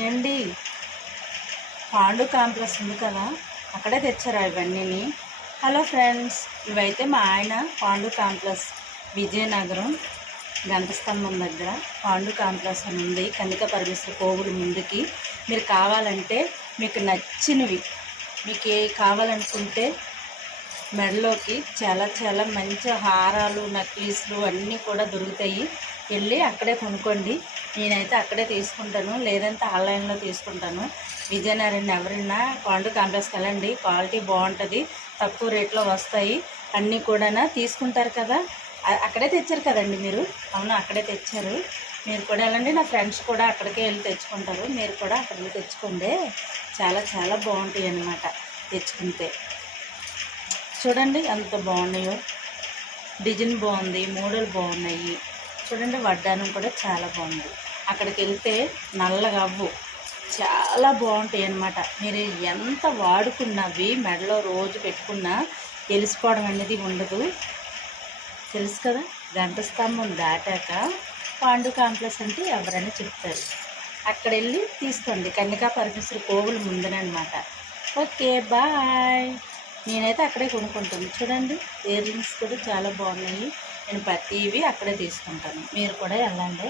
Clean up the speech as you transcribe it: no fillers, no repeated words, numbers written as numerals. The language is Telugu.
ఏండి పాండు కాంప్లెక్స్ ఉంది కదా, అక్కడే తెచ్చారు ఇవన్నీని. హలో ఫ్రెండ్స్, ఇవైతే మా ఆయన పాండు కాంప్లెక్స్ విజయనగరం గంటస్తంభం దగ్గర పాండు కాంప్లెక్స్ అని ఉంది. కన్నికా పరమేశ్వర కోవులు ముందుకి. మీరు కావాలంటే మీకు నచ్చినవి, మీకు ఏ కావాలనుకుంటే మెడలోకి చాలా చాలా మంచి హారాలు, నక్లీస్లు అన్నీ కూడా దొరుకుతాయి. వెళ్ళి అక్కడే కొనుక్కోండి. నేనైతే అక్కడే తీసుకుంటాను, లేదంటే ఆన్లైన్లో తీసుకుంటాను. విజయనగరం ఎవరైనా పాండు కాంప్లెక్స్కి వెళ్ళండి, క్వాలిటీ బాగుంటుంది, తక్కువ రేట్లో వస్తాయి. అన్నీ కూడా తీసుకుంటారు కదా. అక్కడే తెచ్చారు కదండి మీరు. అవును, అక్కడే తెచ్చారు. మీరు కూడా వెళ్ళండి. నా ఫ్రెండ్స్ కూడా అక్కడికే వెళ్ళి తెచ్చుకుంటారు. మీరు కూడా అక్కడికి తెచ్చుకోండి. చాలా చాలా బాగుంటాయి అన్నమాట తెచ్చుకుంటే. చూడండి ఎంత బాగున్నాయో, డిజైన్ బాగుంది, మోడల్ బాగున్నాయి. చూడండి వడ్డానం కూడా చాలా బాగుంది. అక్కడికి వెళ్తే నల్లగా అవ్వు, చాలా బాగుంటాయి అన్నమాట. మీరు ఎంత వాడుకున్నవి మెడలో రోజు పెట్టుకున్నా తెలిసిపోవడం అనేది ఉండదు. తెలుసు కదా, గంట స్తంభం దాటాక పాండు కాంప్లెక్స్ అంటే ఎవరైనా చెప్తారు. అక్కడ వెళ్ళి తీసుకోండి, కన్నికా పరమేశ్వర కోవుల ముందునమాట. Okay bye. నేనైతే అక్కడే కొనుక్కుంటాను. చూడండి ఇయర్ రింగ్స్ కూడా చాలా బాగున్నాయి. నేను ప్రతివి అక్కడే తీసుకుంటాను. మీరు కూడా వెళ్ళండి.